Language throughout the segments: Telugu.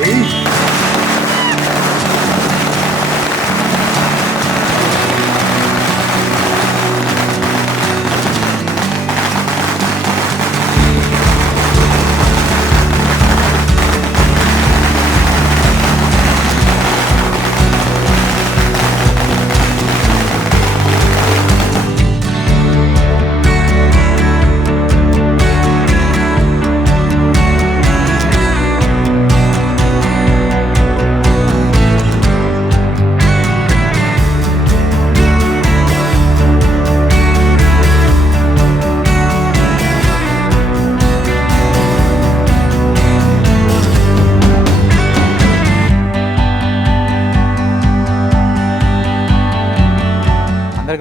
అందరికీ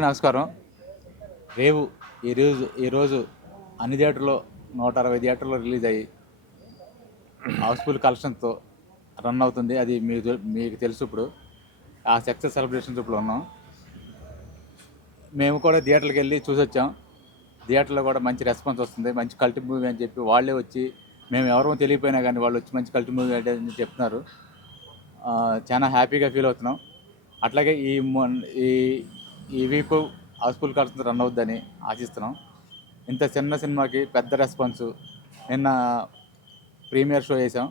నమస్కారం. రేవు ఈరోజు అన్ని థియేటర్లో 160 థియేటర్లో రిలీజ్ అయ్యి హౌస్ఫుల్ కలెక్షన్స్తో రన్ అవుతుంది. అది మీకు తెలుసు. ఇప్పుడు ఆ సక్సెస్ సెలబ్రేషన్స్ ఇప్పుడు ఉన్నాం. మేము కూడా థియేటర్కి వెళ్ళి చూసి వచ్చాం. థియేటర్లో కూడా మంచి రెస్పాన్స్ వస్తుంది. మంచి కల్ట్ మూవీ అని చెప్పి వాళ్ళే వచ్చి, మేము ఎవరో తెలియపోయినా కానీ వాళ్ళు వచ్చి మంచి కల్ట్ మూవీ అంటే అని చెప్తున్నారు. చాలా హ్యాపీగా ఫీల్ అవుతున్నాం. అట్లాగే ఈ వీక్ హౌస్ఫుల్ కలెక్షన్స్ రన్ అవుద్దని ఆశిస్తున్నాం. ఇంత చిన్న సినిమాకి పెద్ద రెస్పాన్సు. నిన్న ప్రీమియర్ షో చేసాం.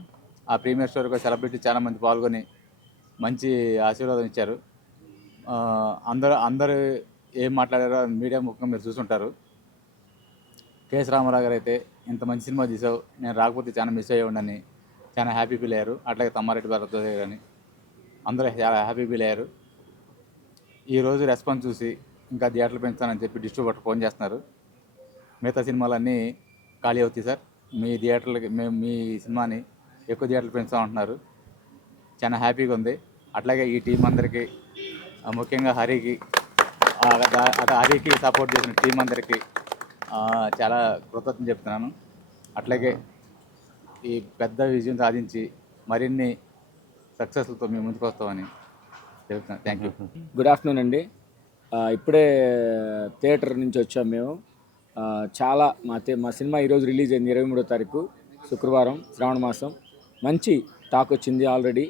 ఆ ప్రీమియర్ షోకి సెలబ్రిటీ చాలామంది పాల్గొని మంచి ఆశీర్వాదం ఇచ్చారు. అందరూ ఏం మాట్లాడారో మీడియా ముఖ్యంగా మీరు చూసుంటారు. కేఎస్ రామారావు గారు అయితే ఇంత మంచి సినిమా తీసావు, నేను రాకపోతే చాలా మిస్ అయ్యేవాడిని చాలా హ్యాపీ ఫీల్ అయ్యారు. అట్లాగే తమ్మారెడ్డి భరద్వాజ్ కానీ అందరూ చాలా హ్యాపీ ఫీల్ అయ్యారు. ఈరోజు రెస్పాన్స్ చూసి ఇంకా థియేటర్లు పెంచుతానని చెప్పి డిస్ట్రిబ్యూటర్ ఫోన్ చేస్తున్నారు. మిగతా సినిమాలన్నీ ఖాళీ అవుతాయి సార్, మీ థియేటర్లకి మేము మీ సినిమాని ఎక్కువ థియేటర్లు పెంచుతామంటున్నారు. చాలా హ్యాపీగా ఉంది. అట్లాగే ఈ టీం అందరికీ, ముఖ్యంగా హరికి సపోర్ట్ చేసిన టీం అందరికీ చాలా కృతజ్ఞతలు చెప్తున్నాను. అట్లాగే ఈ పెద్ద విజయం సాధించి మరిన్ని సక్సెస్లతో మేము ముందుకు వస్తామని చెప్తున్నాను. Thank you. గుడ్ ఆఫ్టర్నూన్ అండి. ఇప్పుడే థియేటర్ నుంచి వచ్చాం మేము. చాలా మా సినిమా ఈరోజు రిలీజ్ అయింది 23వ తారీఖు శుక్రవారం, శ్రావణ మాసం. మంచి టాక్ వచ్చింది ఆల్రెడీ.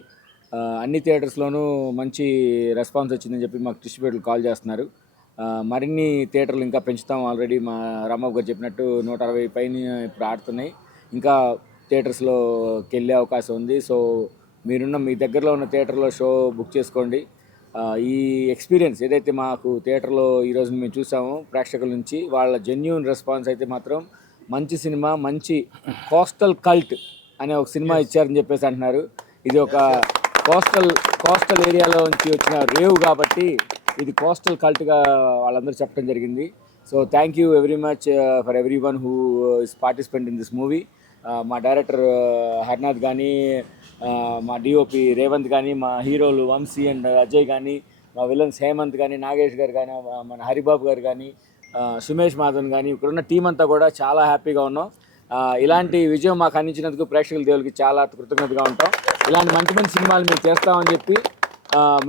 అన్ని థియేటర్స్లోనూ మంచి రెస్పాన్స్ వచ్చిందని చెప్పి మాకు డిస్ట్రిబ్యూటర్లు కాల్ చేస్తున్నారు. మరిన్ని థియేటర్లు ఇంకా పెంచుతాం. ఆల్రెడీ మా రాంబాబు గారు చెప్పినట్టు 160 పైన ఇప్పుడు ఆడుతున్నాయి. ఇంకా థియేటర్స్లోకి వెళ్ళే అవకాశం ఉంది. సో మీ దగ్గరలో ఉన్న థియేటర్లో షో బుక్ చేసుకోండి. ఈ ఎక్స్పీరియన్స్ ఏదైతే మాకు థియేటర్లో ఈరోజు మేము చూసామో ప్రేక్షకుల నుంచి, వాళ్ళ జెన్యూన్ రెస్పాన్స్ అయితే మాత్రం మంచి సినిమా, మంచి కోస్టల్ కల్ట్ అనే ఒక సినిమా ఇచ్చారని చెప్పేసి అంటున్నారు. ఇది ఒక కోస్టల్ ఏరియాలో నుంచి వచ్చిన రేవ్ కాబట్టి ఇది కోస్టల్ కల్ట్గా వాళ్ళందరూ చెప్పడం జరిగింది. So thank you very much for every one who is participant in this movie. మా డైరెక్టర్ హర్నాథ్ కానీ, మా డిఓపి రేవంత్ కానీ, మా హీరోలు వంశీ అండ్ అజయ్ కానీ, మా విలన్స్ హేమంత్ కానీ, నాగేష్ గారు కానీ, మన హరిబాబు గారు కానీ, సుమేష్ మాధవన్ కానీ, ఇక్కడున్న టీం అంతా కూడా చాలా హ్యాపీగా ఉన్నాం. ఇలాంటి విజయం మాకు అందించినందుకు ప్రేక్షకుల దేవులకి చాలా కృతజ్ఞతగా ఉంటాం. ఇలాంటి మంచి మంచి సినిమాలు మేము చేస్తామని చెప్పి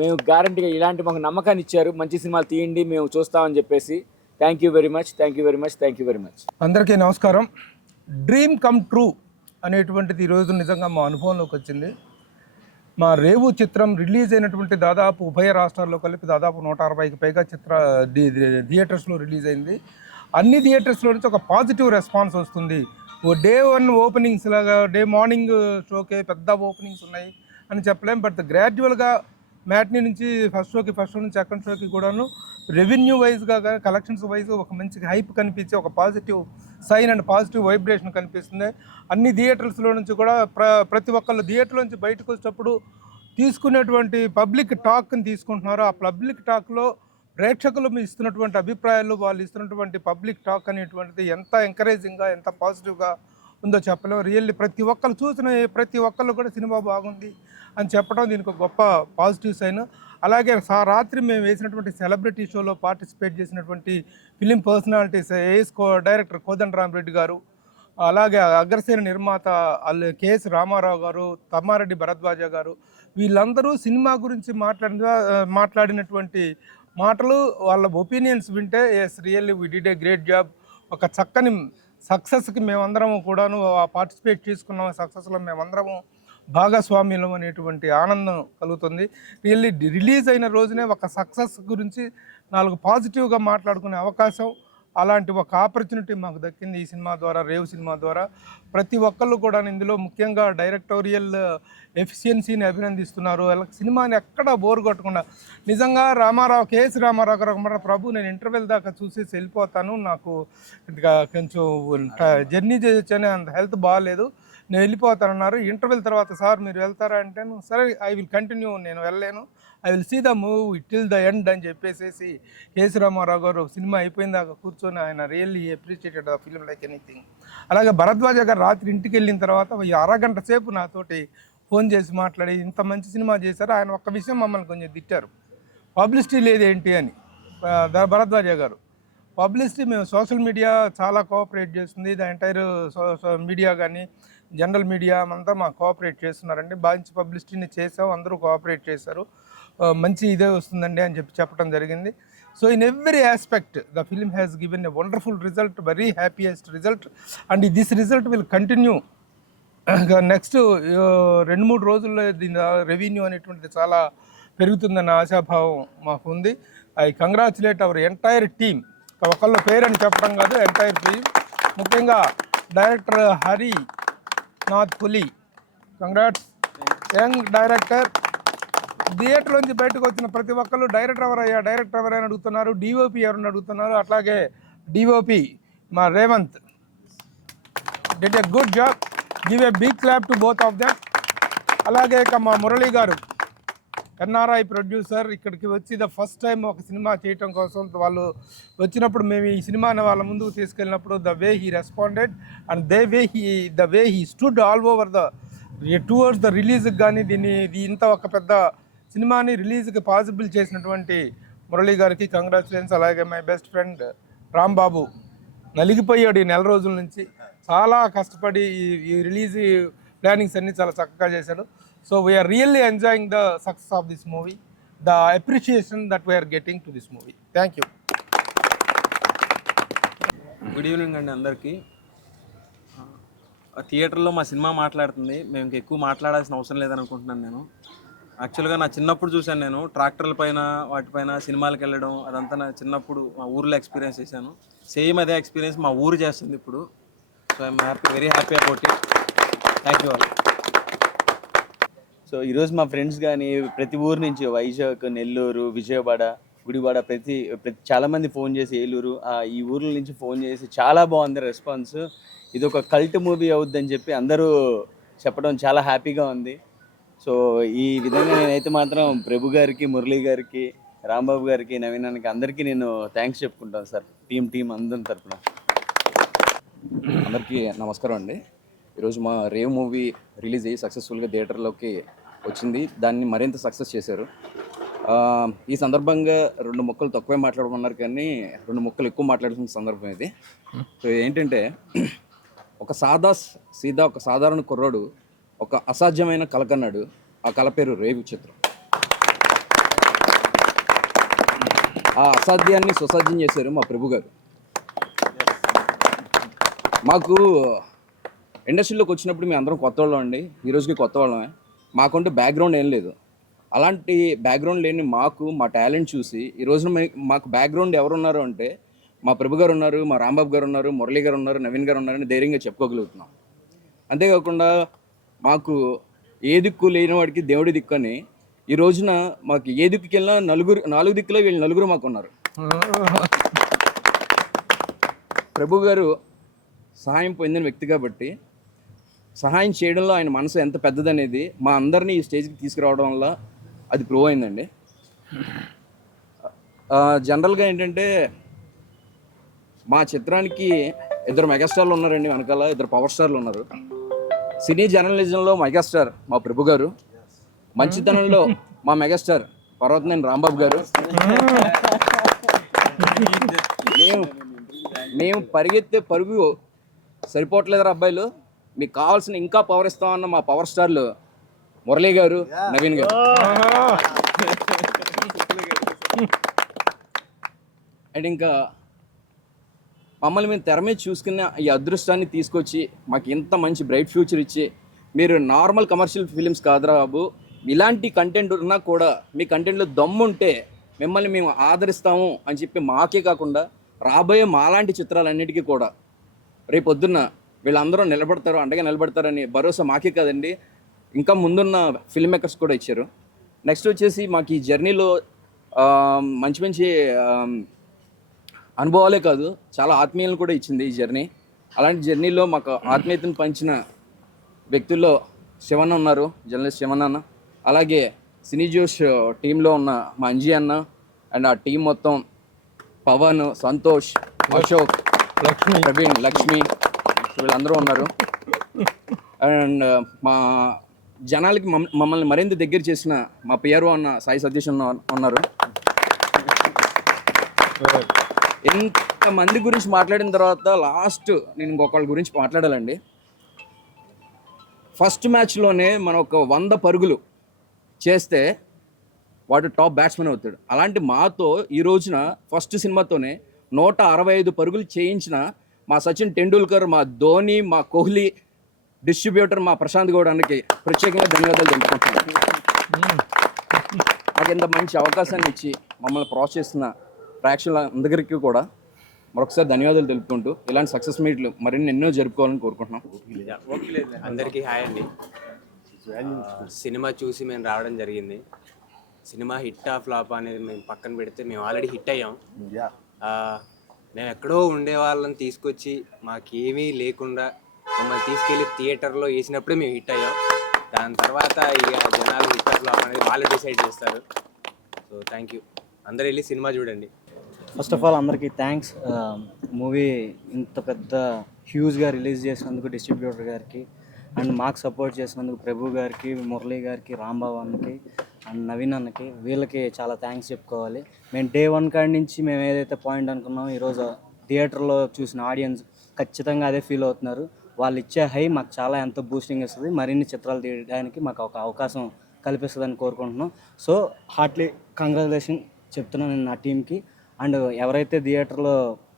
మేము గ్యారంటీగా ఇలాంటి మాకు నమ్మకాన్ని ఇచ్చారు. మంచి సినిమాలు తీయండి, మేము చూస్తామని చెప్పేసి. Thank you very much. అందరికీ నమస్కారం. డ్రీమ్ కమ్ ట్రూ అనేటువంటిది ఈరోజు నిజంగా మా అనుభవంలోకి వచ్చింది. మా రేవు చిత్రం రిలీజ్ అయినటువంటి దాదాపు ఉభయ రాష్ట్రాల్లో కలిపి దాదాపు 160కి పైగా థియేటర్స్లో రిలీజ్ అయింది. అన్ని థియేటర్స్లో నుంచి ఒక పాజిటివ్ రెస్పాన్స్ వస్తుంది. డే 1 ఓపెనింగ్స్ లాగా డే మార్నింగ్ షోకే పెద్ద ఓపెనింగ్స్ ఉన్నాయి అని చెప్పలేం. బట్ గ్రాడ్యువల్గా మ్యాట్నీ నుంచి ఫస్ట్ షో నుంచి సెకండ్ షోకి కూడాను రెవెన్యూ వైజ్గా కలెక్షన్స్ వైజ్ ఒక మంచి హైప్ కనిపించి ఒక positive sign and positive vibration కనిపిస్తుంది. అన్ని థియేటర్స్లో నుంచి కూడా ప్రతి ఒక్కళ్ళు థియేటర్ నుంచి బయటకు వచ్చేటప్పుడు తీసుకునేటువంటి పబ్లిక్ టాక్ని తీసుకుంటున్నారు. ఆ పబ్లిక్ టాక్లో ప్రేక్షకులు ఇస్తున్నటువంటి అభిప్రాయాలు, వాళ్ళు ఇస్తున్నటువంటి పబ్లిక్ టాక్ అనేటువంటిది ఎంత ఎంకరేజింగ్గా, ఎంత పాజిటివ్గా ఉందో చెప్పలేము. రియల్లీ ప్రతి ఒక్కరు చూసిన ప్రతి ఒక్కళ్ళు కూడా సినిమా బాగుంది అని చెప్పడం దీనికి ఒక గొప్ప పాజిటివ్ సైన్. అలాగే రాత్రి మేము వేసినటువంటి సెలబ్రిటీ షోలో పార్టిసిపేట్ చేసినటువంటి ఫిలిం పర్సనాలిటీస్ డైరెక్టర్ కోదండరామిరెడ్డి గారు, అలాగే అగ్రసేన నిర్మాత కేఎస్ రామారావు గారు, తమ్మారెడ్డి భరద్వాజ గారు, వీళ్ళందరూ సినిమా గురించి మాట్లాడినటువంటి మాటలు, వాళ్ళ ఒపీనియన్స్ వింటే yes really we did a great job. ఒక చక్కని సక్సెస్కి మేమందరము కూడాను పార్టిసిపేట్ చేసుకున్నాము. సక్సెస్లో మేమందరము భాగస్వామ్యం అనేటువంటి ఆనందం కలుగుతుంది. రిలీజ్ అయిన రోజునే ఒక సక్సెస్ గురించి 4 పాజిటివ్గా మాట్లాడుకునే అవకాశం, అలాంటి ఒక ఆపర్చునిటీ మాకు దక్కింది ఈ సినిమా ద్వారా, రేవ్ సినిమా ద్వారా. ప్రతి ఒక్కళ్ళు కూడా ఇందులో ముఖ్యంగా డైరెక్టోరియల్ ఎఫిషియన్సీని అభినందిస్తున్నారు. సినిమాని ఎక్కడా బోర్ కొట్టకుండా, నిజంగా కేఎస్ రామారావు గారు ఒక ప్రభు నేను ఇంటర్వెల్ దాకా చూసేసి వెళ్ళిపోతాను, నాకు కొంచెం జర్నీ చేయొచ్చని అంత హెల్త్ బాగాలేదు, నేను వెళ్ళిపోతానన్నారు. ఇంటర్వెల్ తర్వాత సార్ మీరు వెళ్తారా అంటే, సరే ఐ విల్ కంటిన్యూ, నేను వెళ్ళలేను, I will see the movie till the end అని చెప్పేసి కేఎస్ రామారావు గారు సినిమా అయిపోయిన దాకా కూర్చొని ఆయన really appreciated the film like anything. అలాగే భరద్వాజ గారు రాత్రి ఇంటికి వెళ్ళిన తర్వాత అరగంట సేపు నాతోటి ఫోన్ చేసి మాట్లాడి ఇంత మంచి సినిమా చేశారు. ఆయన ఒక్క విషయం మమ్మల్ని కొంచెం తిట్టారు, పబ్లిసిటీ లేదేంటి అని. భరద్వాజ గారు పబ్లిసిటీ మేము సోషల్ మీడియా చాలా కోఆపరేట్ చేస్తుంది, ద ఎంటైర్ మీడియా కానీ జనరల్ మీడియా అంతా మాకు కోఆపరేట్ చేస్తున్నారండి, మంచి పబ్లిసిటీని చేసాం, అందరూ కోఆపరేట్ చేశారు, మంచి ఇదే వస్తుందండి అని చెప్పడం జరిగింది. So in every aspect the film has given a wonderful result, very happiest result, and this result will continue. Next 2-3 రోజుల్లో దీని రెవెన్యూ అనేటువంటిది చాలా పెరుగుతుందన్న ఆశాభావం మాకు ఉంది. I congratulate our entire team, ఒకళ్ళ పేరని చెప్పడం కాదు, ఎంటైర్ టీమ్, ముఖ్యంగా డైరెక్టర్ హరి నాథ్ పులి, కంగ్రాట్స్, యంగ్ డైరెక్టర్. థియేటర్లోంచి బయటకు వచ్చిన ప్రతి ఒక్కళ్ళు డైరెక్టర్ ఎవరైనా అడుగుతున్నారు, డిఓపి ఎవరైనా అడుగుతున్నారు. అట్లాగే డిఓపి మా Revanth did a good job, give a big clap to both of them. అలాగే ఇక మా మురళీ గారు ఎన్ఆర్ఐ ప్రొడ్యూసర్, ఇక్కడికి వచ్చి ద ఫస్ట్ టైం ఒక సినిమా చేయటం కోసం వాళ్ళు వచ్చినప్పుడు మేము ఈ సినిమాని వాళ్ళ ముందుకు తీసుకెళ్ళినప్పుడు the way he responded and the way he stood all over towards the రిలీజ్కి కానీ ఇంత ఒక పెద్ద సినిమాని రిలీజ్కి పాసిబుల్ చేసినటువంటి మురళీ గారికి కంగ్రాచులేషన్స్. అలాగే మై బెస్ట్ ఫ్రెండ్ రాంబాబు నలిగిపోయాడు ఈ నెల రోజుల నుంచి, చాలా కష్టపడి ఈ రిలీజ్ ప్లానింగ్స్ అన్నీ చాలా చక్కగా చేశాడు. So we are really enjoying the success of this movie, the appreciation that we are getting to this movie. Thank you. Good evening అండి అందరికీ. థియేటర్లో మా సినిమా మాట్లాడుతుంది, మేము ఎక్కువ మాట్లాడాల్సిన అవసరం లేదనుకుంటున్నాను. నేను యాక్చువల్గా నా చిన్నప్పుడు చూశాను, నేను ట్రాక్టర్ల పైన వాటిపైన సినిమాలకు వెళ్ళడం, అదంతా నా చిన్నప్పుడు మా ఊర్లో ఎక్స్పీరియన్స్ చేశాను. సేమ్ అదే ఎక్స్పీరియన్స్ మా ఊరు చేస్తుంది ఇప్పుడు. So I'm very happy about it. Thank you all. So ఈరోజు మా ఫ్రెండ్స్ కానీ ప్రతి ఊరు నుంచి వైజాగ్, నెల్లూరు, విజయవాడ, గుడివాడ ప్రతి చాలామంది ఫోన్ చేసి ఏలూరు ఈ ఊర్ల నుంచి ఫోన్ చేసి చాలా బాగుంది రెస్పాన్స్, ఇది ఒక కల్ట్ మూవీ అవుద్దని చెప్పి అందరూ చెప్పడం చాలా హ్యాపీగా ఉంది. సో ఈ విధంగా నేనైతే మాత్రం ప్రభు గారికి, మురళీ గారికి, రాంబాబు గారికి, నవీన్ అన్నకి అందరికీ నేను థ్యాంక్స్ చెప్పుకుంటాను సార్, టీం అందరి తరఫున. అందరికీ నమస్కారం అండి. ఈరోజు మా రేవ్ మూవీ రిలీజ్ అయ్యి సక్సెస్ఫుల్గా థియేటర్లోకి వచ్చింది, దాన్ని మరింత సక్సెస్ చేశారు. ఈ సందర్భంగా 2 ముక్కలు తక్కువే మాట్లాడమన్నారు, కానీ 2 ముక్కలు ఎక్కువ మాట్లాడుతున్న సందర్భం ఇది. సో ఏంటంటే, ఒక సాధారణ కుర్రాడు ఒక అసాధ్యమైన కళ కన్నాడు. ఆ కళ పేరు రేవు చిత్రం. ఆ అసాధ్యాన్ని సుసాధ్యం చేశారు మా ప్రభు గారు. మాకు ఇండస్ట్రీలోకి వచ్చినప్పుడు మేము అందరం కొత్త వాళ్ళం అండి, ఈ రోజుకి కొత్త వాళ్ళమే. మాకంటూ బ్యాక్గ్రౌండ్ ఏం లేదు. అలాంటి బ్యాక్గ్రౌండ్ లేని మా టాలెంట్ చూసి ఈ రోజున మాకు బ్యాక్గ్రౌండ్ ఎవరున్నారు అంటే మా ప్రభు గారు ఉన్నారు, మా రాంబాబు గారు ఉన్నారు, మురళీ గారు ఉన్నారు, నవీన్ గారు ఉన్నారని ధైర్యంగా చెప్పుకోగలుగుతున్నాం. అంతేకాకుండా మాకు ఏ దిక్కు లేని వాడికి దేవుడి దిక్కు అని ఈ రోజున మాకు ఏ దిక్కుకి వెళ్ళినా 4 దిక్కులో వీళ్ళు 9 మాకు ఉన్నారు. ప్రభు గారు సహాయం పొందిన వ్యక్తి కాబట్టి సహాయం చేయడంలో ఆయన మనసు ఎంత పెద్దదనేది మా అందరినీ ఈ స్టేజ్కి తీసుకురావడం వల్ల అది ప్రూవ్ అయిందండి. జనరల్గా ఏంటంటే, మా చిత్రానికి 2 మెగాస్టార్లు ఉన్నారండి, వెనకాల 2 పవర్ స్టార్లు ఉన్నారు. సినీ జర్నలిజంలో మెగాస్టార్ మా ప్రభు గారు, మంచితనంలో మా మెగాస్టార్ పర్వతనేని రాంబాబు గారు. మేము పరిగెత్తే పరుగు సరిపోవట్లేదురా అబ్బాయిలు, మీకు కావాల్సిన ఇంకా పవర్ ఇస్తామన్న మా పవర్ స్టార్లు మురళీ గారు, నవీన్ గారు. అండ్ ఇంకా మమ్మల్ని మేము తెర మీద చూసుకున్న ఈ అదృష్టాన్ని తీసుకొచ్చి మాకు ఇంత మంచి బ్రైట్ ఫ్యూచర్ ఇచ్చి మీరు నార్మల్ కమర్షియల్ ఫిలిమ్స్ కాదురా బాబు, ఇలాంటి కంటెంట్ ఉన్నా కూడా మీ కంటెంట్లో దమ్ముంటే మిమ్మల్ని మేము ఆదరిస్తాము అని చెప్పి మాకే కాకుండా రాబోయే మాలాంటి చిత్రాలన్నిటికీ కూడా రేపు పొద్దున్న వీళ్ళందరూ నిలబడతారు, అండగా నిలబడతారని భరోసా మాకే కాదండి, ఇంకా ముందున్న ఫిల్మ్ మేకర్స్ కూడా ఇచ్చారు. నెక్స్ట్ వచ్చేసి మాకు ఈ జర్నీలో మంచి మంచి అనుభవాలే కాదు, చాలా ఆత్మీయులను కూడా ఇచ్చింది ఈ జర్నీ. అలాంటి జర్నీలో మాకు ఆత్మీయతను పంచిన వ్యక్తుల్లో శివన్న ఉన్నారు, జర్నలిస్ట్ శివన్న అన్న. అలాగే సినీ జోష్ టీంలో ఉన్న మా అంజీ అన్న అండ్ ఆ టీం మొత్తం, పవన్, సంతోష్, అశోక్, ప్రవీణ్, లక్ష్మి, వీళ్ళందరూ ఉన్నారు. అండ్ మా జనాలకి మమ్మల్ని మరింత దగ్గర చేసిన మా పిఆర్ఓ అన్న సాయి సతీష్ ఉన్నారు. ఇంతమంది గురించి మాట్లాడిన తర్వాత లాస్ట్ నేను ఇంకొకళ్ళ గురించి మాట్లాడాలండి. ఫస్ట్ మ్యాచ్లోనే మనం ఒక 100 పరుగులు చేస్తే వాడు టాప్ బ్యాట్స్మెన్ అవుతాడు. అలాంటి మాతో ఈ రోజున ఫస్ట్ సినిమాతోనే 165 పరుగులు చేయించిన మా సచిన్ టెండూల్కర్, మా ధోని, మా కోహ్లీ, డిస్ట్రిబ్యూటర్ మా ప్రశాంత్ గౌడ్ అన్నకి ప్రత్యేకంగా ధన్యవాదాలు తెలుపుకుంటున్నాను. మాకు ఇంత మంచి అవకాశాన్ని ఇచ్చి మమ్మల్ని ప్రోత్సహిస్తున్న ప్రేక్షకులందరికీ కూడా మరొకసారి ధన్యవాదాలు తెలుపుకుంటూ ఇలాంటి సక్సెస్ మీట్లు మరిన్ని ఎన్నో జరుపుకోవాలని కోరుకుంటున్నాం. అందరికీ హాయ్ అండి. సినిమా చూసి మేము రావడం జరిగింది. సినిమా హిట్ ఆ ఫ్లాప్ అనేది మేము పక్కన పెడితే మేము ఆల్రెడీ హిట్ అయ్యాం. మేము ఎక్కడో ఉండే వాళ్ళని తీసుకొచ్చి మాకేమీ లేకుండా మమ్మల్ని తీసుకెళ్ళి థియేటర్లో వేసినప్పుడే మేము హిట్ అయ్యాం. దాని తర్వాత ఇక జనాలు హిట్ ఆ ఫ్లాప్ అనేది వాళ్ళే డిసైడ్ చేస్తారు. సో థ్యాంక్ యూ, అందరూ వెళ్ళి సినిమా చూడండి. ఫస్ట్ ఆఫ్ ఆల్ అందరికీ థ్యాంక్స్. మూవీ ఇంత పెద్ద హ్యూజ్గా రిలీజ్ చేసినందుకు డిస్ట్రిబ్యూటర్ గారికి, అండ్ మాకు సపోర్ట్ చేసినందుకు ప్రభు గారికి, మురళీ గారికి, రాంబాబు అన్నకి అండ్ నవీన్ అన్నకి, వీళ్ళకి చాలా థ్యాంక్స్ చెప్పుకోవాలి. మేము డే 1 కాడి నుంచి మేము ఏదైతే పాయింట్ అనుకున్నామో ఈరోజు థియేటర్లో చూసిన ఆడియన్స్ ఖచ్చితంగా అదే ఫీల్ అవుతున్నారు. వాళ్ళు ఇచ్చే హై మాకు చాలా ఎంతో బూస్టింగ్ ఇస్తుంది, మరిన్ని చిత్రాలు తీయడానికి మాకు ఒక అవకాశం కల్పిస్తుందని కోరుకుంటున్నాం. సో హార్ట్లీ కంగ్రాచులేషన్ చెప్తున్నాను నేను నా టీంకి. అండ్ ఎవరైతే థియేటర్లో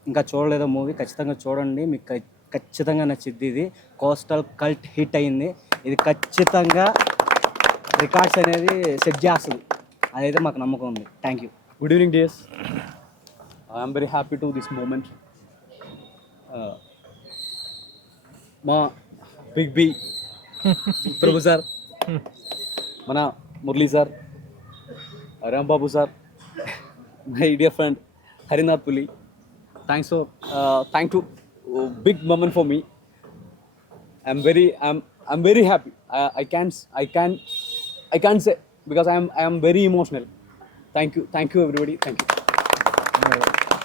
ఇంకా చూడలేదో మూవీ ఖచ్చితంగా చూడండి, మీకు ఖచ్చితంగా నచ్చిద్ది. ఇది కోస్టల్ కల్ట్ హిట్ అయింది, ఇది ఖచ్చితంగా రికార్డ్స్ అనేది సెట్ చేస్తుంది, అదైతే మాకు నమ్మకం ఉంది. Thank you. Good evening, dears. I am very happy to this moment. మా బిగ్ బి ప్రభు సార్, మన Murali sir, Rambabu sir, my dear friend Harinath Puli, thank to big moment for me. I'm very happy. I can't say because I am very emotional. Thank you everybody. Thank you.